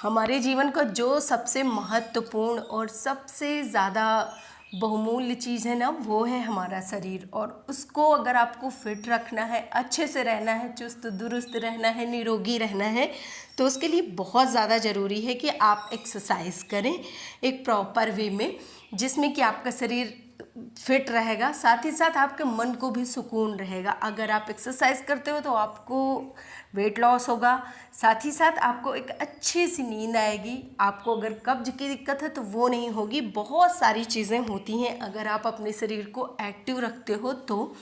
हमारे जीवन का जो सबसे महत्वपूर्ण और सबसे ज़्यादा बहुमूल्य चीज़ है ना, वो है हमारा शरीर। और उसको अगर आपको फिट रखना है, अच्छे से रहना है, चुस्त दुरुस्त रहना है, निरोगी रहना है, तो उसके लिए बहुत ज़्यादा ज़रूरी है कि आप एक्सरसाइज करें एक प्रॉपर वे में, जिसमें कि आपका शरीर फिट रहेगा, साथ ही साथ आपके मन को भी सुकून रहेगा। अगर आप एक्सरसाइज करते हो तो आपको वेट लॉस होगा, साथ ही साथ आपको एक अच्छी सी नींद आएगी। आपको अगर कब्ज की दिक्कत है तो वो नहीं होगी। बहुत सारी चीज़ें होती हैं अगर आप अपने शरीर को एक्टिव रखते हो तो।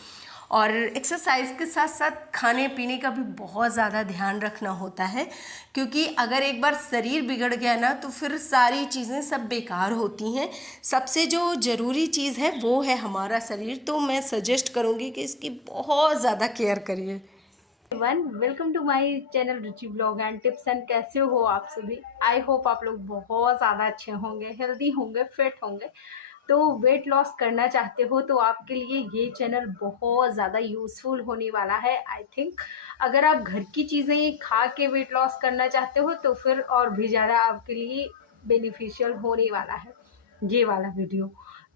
और एक्सरसाइज के साथ साथ खाने पीने का भी बहुत ज़्यादा ध्यान रखना होता है, क्योंकि अगर एक बार शरीर बिगड़ गया ना तो फिर सारी चीज़ें सब बेकार होती हैं। सबसे जो ज़रूरी चीज़ है वो है हमारा शरीर, तो मैं सजेस्ट करूँगी कि इसकी बहुत ज़्यादा केयर करिए। One welcome to my channel Ruchi blog and tips and. कैसे हो आप सभी? आई होप आप लोग बहुत ज़्यादा अच्छे होंगे, हेल्दी होंगे, फिट होंगे। तो वेट लॉस करना चाहते हो तो आपके लिए ये चैनल बहुत ज़्यादा यूज़फुल होने वाला है आई थिंक। अगर आप घर की चीज़ें खा के वेट लॉस करना चाहते हो तो फिर और भी ज़्यादा आपके लिए बेनिफिशियल होने वाला है ये वाला वीडियो।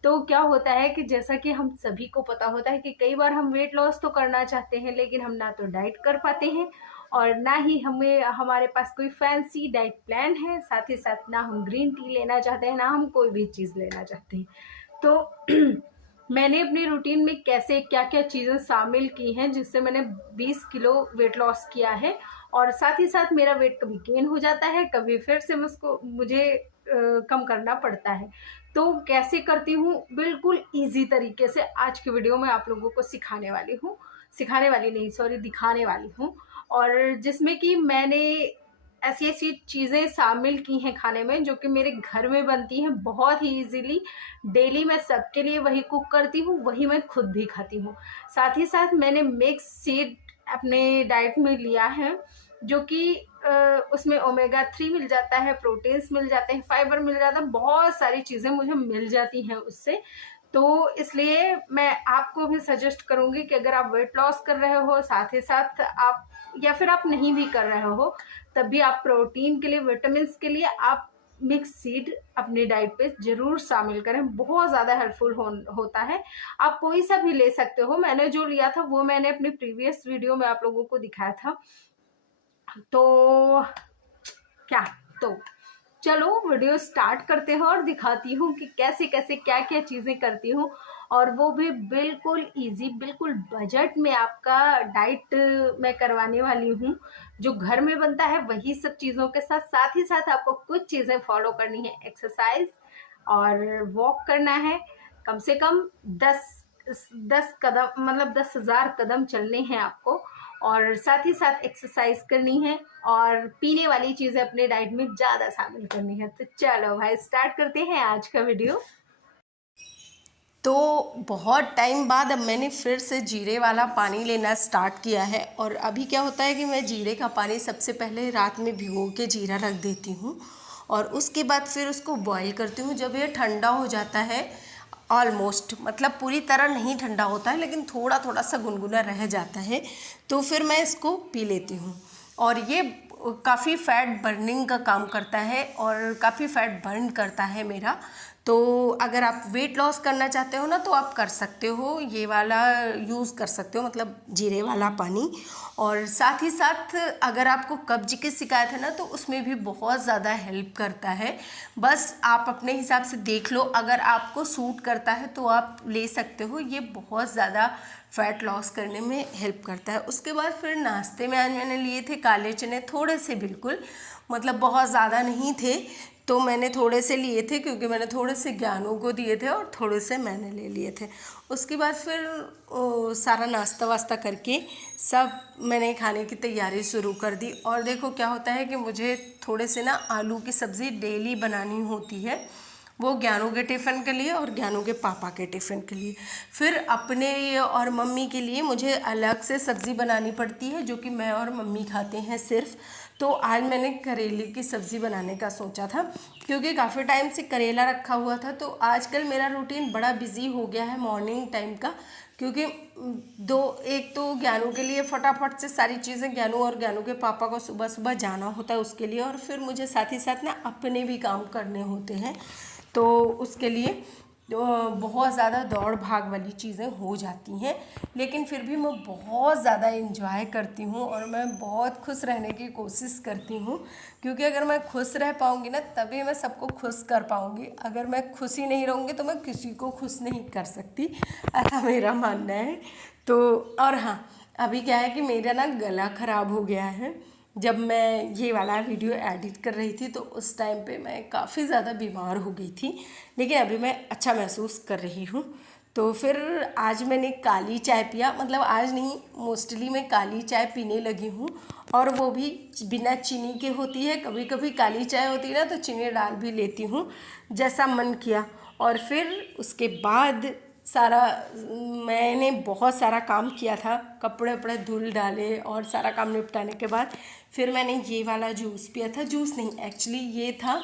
तो क्या होता है कि जैसा कि हम सभी को पता होता है कि कई बार हम वेट लॉस तो करना चाहते हैं, लेकिन हम ना तो डाइट कर पाते हैं और ना ही हमारे पास कोई फैंसी डाइट प्लान है। साथ ही साथ ना हम ग्रीन टी लेना चाहते हैं, ना हम कोई भी चीज़ लेना चाहते हैं। तो मैंने अपनी रूटीन में कैसे क्या क्या चीज़ें शामिल की हैं जिससे मैंने 20 किलो वेट लॉस किया है। और साथ ही साथ मेरा वेट कभी गेन हो जाता है, कभी फिर से मुझे कम करना पड़ता है। तो कैसे करती हूँ बिल्कुल ईजी तरीके से आज की वीडियो में आप लोगों को सिखाने वाली नहीं, सॉरी, दिखाने वाली हूँ। और जिसमें कि मैंने ऐसी ऐसी चीज़ें शामिल की हैं खाने में जो कि मेरे घर में बनती हैं बहुत ही इजीली। डेली मैं सबके लिए वही कुक करती हूँ, वही मैं खुद भी खाती हूँ। साथ ही साथ मैंने मिक्स सीड अपने डाइट में लिया है, जो कि उसमें ओमेगा 3 मिल जाता है, प्रोटीन्स मिल जाते हैं, फाइबर मिल जाता है, बहुत सारी चीज़ें मुझे मिल जाती हैं उससे। तो इसलिए मैं आपको भी सजेस्ट करूंगी कि अगर आप वेट लॉस कर रहे हो, साथ ही साथ आप या फिर आप नहीं भी कर रहे हो, तब भी आप प्रोटीन के लिए, विटामिन के लिए आप मिक्स सीड अपनी डाइट पे जरूर शामिल करें। बहुत ज़्यादा हेल्पफुल होता है। आप कोई सा भी ले सकते हो। मैंने जो लिया था वो मैंने अपनी प्रीवियस वीडियो में आप लोगों को दिखाया था। तो क्या तो चलो वीडियो स्टार्ट करते हैं और दिखाती हूँ कि कैसे कैसे क्या क्या चीज़ें करती हूँ, और वो भी बिल्कुल इजी, बिल्कुल बजट में आपका डाइट मैं करवाने वाली हूँ। जो घर में बनता है वही सब चीज़ों के साथ साथ ही साथ आपको कुछ चीज़ें फॉलो करनी है। एक्सरसाइज और वॉक करना है। कम से कम 10 कदम, मतलब 10,000 कदम चलने हैं आपको। और साथ ही साथ एक्सरसाइज करनी है और पीने वाली चीज़ें अपने डाइट में ज़्यादा शामिल करनी है। तो चलो भाई स्टार्ट करते हैं आज का वीडियो। तो बहुत टाइम बाद अब मैंने फिर से जीरे वाला पानी लेना स्टार्ट किया है। और अभी क्या होता है कि मैं जीरे का पानी सबसे पहले रात में भिगो के जीरा रख देती हूँ, और उसके बाद फिर उसको बॉईल करती हूँ। जब ये ठंडा हो जाता है, ऑलमोस्ट मतलब पूरी तरह नहीं ठंडा होता है लेकिन थोड़ा थोड़ा सा गुनगुना रह जाता है, तो फिर मैं इसको पी लेती हूँ। और ये काफ़ी फ़ैट बर्निंग का काम करता है और काफ़ी फ़ैट बर्न करता है मेरा। तो अगर आप वेट लॉस करना चाहते हो ना तो आप कर सकते हो, ये वाला यूज़ कर सकते हो, मतलब जीरे वाला पानी। और साथ ही साथ अगर आपको कब्ज की शिकायत है ना तो उसमें भी बहुत ज़्यादा हेल्प करता है। बस आप अपने हिसाब से देख लो, अगर आपको सूट करता है तो आप ले सकते हो। ये बहुत ज़्यादा फ़ैट लॉस करने में हेल्प करता है। उसके बाद फिर नाश्ते में आज मैंने लिए थे काले चने, थोड़े से, बिल्कुल मतलब बहुत ज़्यादा नहीं थे, तो मैंने थोड़े से लिए थे क्योंकि मैंने थोड़े से ज्ञानों को दिए थे और थोड़े से मैंने ले लिए थे। उसके बाद फिर सारा नाश्ता वास्ता करके सब मैंने खाने की तैयारी शुरू कर दी। और देखो क्या होता है कि मुझे थोड़े से ना आलू की सब्ज़ी डेली बनानी होती है, वो ज्ञानों के टिफ़िन के लिए और ज्ञानों के पापा के टिफ़िन के लिए। फिर अपने लिए और मम्मी के लिए मुझे अलग से सब्ज़ी बनानी पड़ती है, जो कि मैं और मम्मी खाते हैं सिर्फ। तो आज मैंने करेले की सब्ज़ी बनाने का सोचा था, क्योंकि काफ़ी टाइम से करेला रखा हुआ था। तो आजकल मेरा रूटीन बड़ा बिजी हो गया है मॉर्निंग टाइम का, क्योंकि एक तो ज्ञानू के लिए फटाफट से सारी चीज़ें, ज्ञानू और ज्ञानू के पापा को सुबह सुबह जाना होता है उसके लिए, और फिर मुझे साथ ही साथ ना अपने भी काम करने होते हैं। तो उसके लिए बहुत ज़्यादा दौड़ भाग वाली चीज़ें हो जाती हैं, लेकिन फिर भी मैं बहुत ज़्यादा इन्जॉय करती हूँ और मैं बहुत खुश रहने की कोशिश करती हूँ, क्योंकि अगर मैं खुश रह पाऊँगी ना तभी मैं सबको खुश कर पाऊँगी। अगर मैं खुश ही नहीं रहूँगी तो मैं किसी को खुश नहीं कर सकती, ऐसा मेरा मानना है। तो और हाँ, अभी क्या है कि मेरा ना गला ख़राब हो गया है। जब मैं ये वाला वीडियो एडिट कर रही थी तो उस टाइम पे मैं काफ़ी ज़्यादा बीमार हो गई थी, लेकिन अभी मैं अच्छा महसूस कर रही हूँ। तो फिर आज मैंने काली चाय पिया, मतलब आज नहीं, मोस्टली मैं काली चाय पीने लगी हूँ, और वो भी बिना चीनी के होती है। कभी कभी काली चाय होती है ना तो चीनी डाल भी लेती हूँ, जैसा मन किया। और फिर उसके बाद मैंने बहुत सारा काम किया था, कपड़े वपड़े धुल डाले और सारा काम निपटाने के बाद फिर मैंने ये वाला जूस पिया था। जूस नहीं, एक्चुअली ये था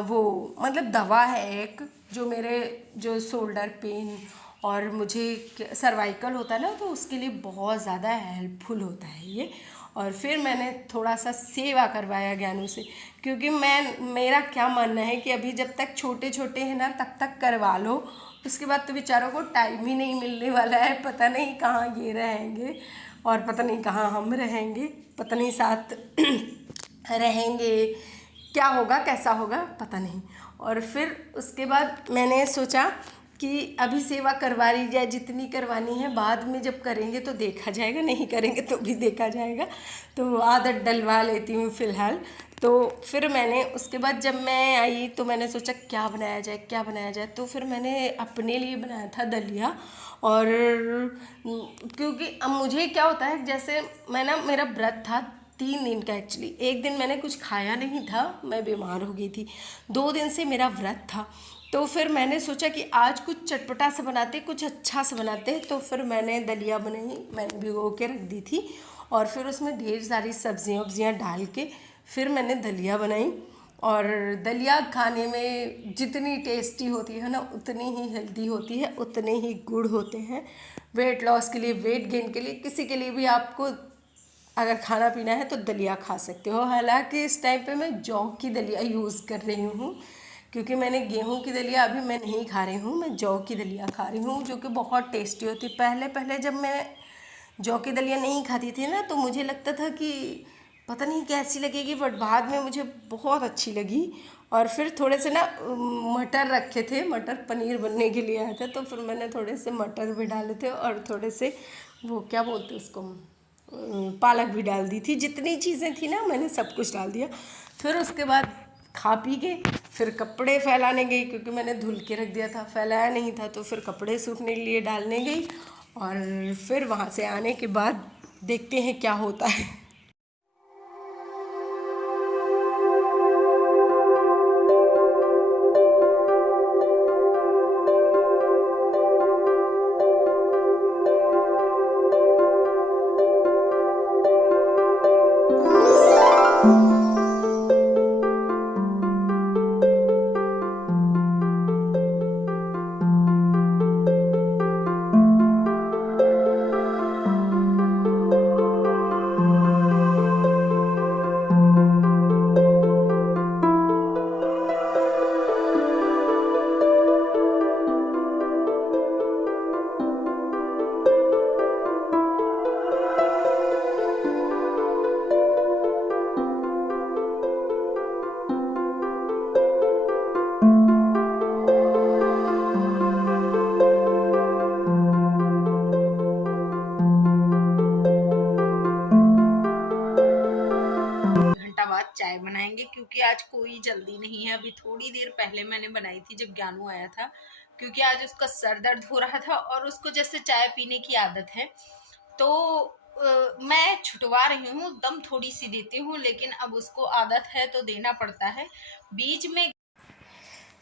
वो मतलब दवा है एक, जो मेरे जो शोल्डर पेन और मुझे सर्वाइकल होता है ना, तो उसके लिए बहुत ज़्यादा हेल्पफुल होता है ये। और फिर मैंने थोड़ा सा सेवा करवाया ज्ञानू से, क्योंकि मेरा क्या मानना है कि अभी जब तक छोटे छोटे हैं ना तब तक करवा लो, उसके बाद तो बेचारों को टाइम ही नहीं मिलने वाला है। पता नहीं कहाँ ये रहेंगे और पता नहीं कहाँ हम रहेंगे, पता नहीं साथ रहेंगे, क्या होगा कैसा होगा पता नहीं। और फिर उसके बाद मैंने सोचा कि अभी सेवा करवा ली जाए जितनी करवानी है, बाद में जब करेंगे तो देखा जाएगा, नहीं करेंगे तो भी देखा जाएगा। तो आदत डलवा लेती हूँ फ़िलहाल। तो फिर मैंने उसके बाद जब मैं आई तो मैंने सोचा क्या बनाया जाए क्या बनाया जाए, तो फिर मैंने अपने लिए बनाया था दलिया। और क्योंकि अब मुझे क्या होता है, जैसे मेरा व्रत था 3 दिन का। एक्चुअली एक दिन मैंने कुछ खाया नहीं था, मैं बीमार हो गई थी, 2 दिन से मेरा व्रत था। तो फिर मैंने सोचा कि आज कुछ चटपटा सा बनाते, कुछ अच्छा सा बनाते। तो फिर मैंने दलिया बनाई, मैंने भिगो के रख दी थी, और फिर उसमें ढेर सारी सब्जियां वब्जियाँ डाल के फिर मैंने दलिया बनाई। और दलिया खाने में जितनी टेस्टी होती है ना उतनी ही हेल्दी होती है, उतने ही गुड होते हैं। वेट लॉस के लिए, वेट गेन के लिए, किसी के लिए भी आपको अगर खाना पीना है तो दलिया खा सकते हो। हालांकि इस टाइम पे मैं जौ की दलिया यूज़ कर रही हूँ, क्योंकि मैंने गेहूं की दलिया अभी मैं नहीं खा रही हूँ, मैं जौ की दलिया खा रही हूँ, जो कि बहुत टेस्टी होती है। पहले जब मैं जौ की दलिया नहीं खाती थी ना तो मुझे लगता था कि पता नहीं कैसी लगेगी, बट बाद में मुझे बहुत अच्छी लगी। और फिर थोड़े से ना मटर रखे थे, मटर पनीर बनने के लिए आया था, तो फिर मैंने थोड़े से मटर भी डाले थे और थोड़े से वो क्या बोलते उसको, पालक भी डाल दी थी। जितनी चीज़ें थी ना मैंने सब कुछ डाल दिया। फिर उसके बाद खा पी के फिर कपड़े फैलाने गई, क्योंकि मैंने धुल के रख दिया था, फैलाया नहीं था। तो फिर कपड़े सूखने के लिए डालने गई, और फिर वहाँ से आने के बाद देखते हैं क्या होता है। घंटा बाद चाय बनाएंगे, क्योंकि आज कोई जल्दी नहीं है। अभी थोड़ी देर पहले मैंने बनाई थी जब ज्ञानू आया था, क्योंकि आज उसका सर दर्द हो रहा था और उसको जैसे चाय पीने की आदत है, तो मैं छुटवा रही हूँ, दम थोड़ी सी देती हूँ, लेकिन अब उसको आदत है तो देना पड़ता है। बीच में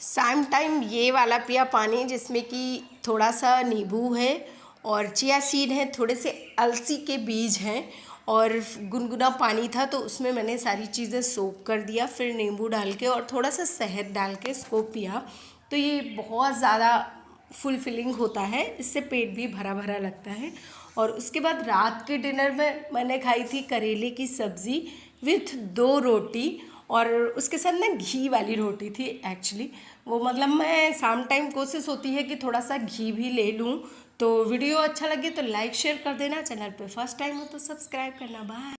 शाम टाइम ये वाला पिया पानी, जिसमें कि थोड़ा सा नींबू है और चिया सीड है, थोड़े से अलसी के बीज हैं, और गुनगुना पानी था तो उसमें मैंने सारी चीज़ें सोक कर दिया, फिर नींबू डाल के और थोड़ा सा शहद डाल के इसको पिया। तो ये बहुत ज़्यादा फुलफिलिंग होता है, इससे पेट भी भरा भरा लगता है। और उसके बाद रात के डिनर में मैंने खाई थी करेले की सब्ज़ी विथ 2 रोटी, और उसके साथ ना घी वाली रोटी थी एक्चुअली। वो मतलब मैं शाम टाइम कोशिश होती है कि थोड़ा सा घी भी ले लूँ। तो वीडियो अच्छा लगे तो लाइक शेयर कर देना, चैनल पे फर्स्ट टाइम हो तो सब्सक्राइब करना। बाय।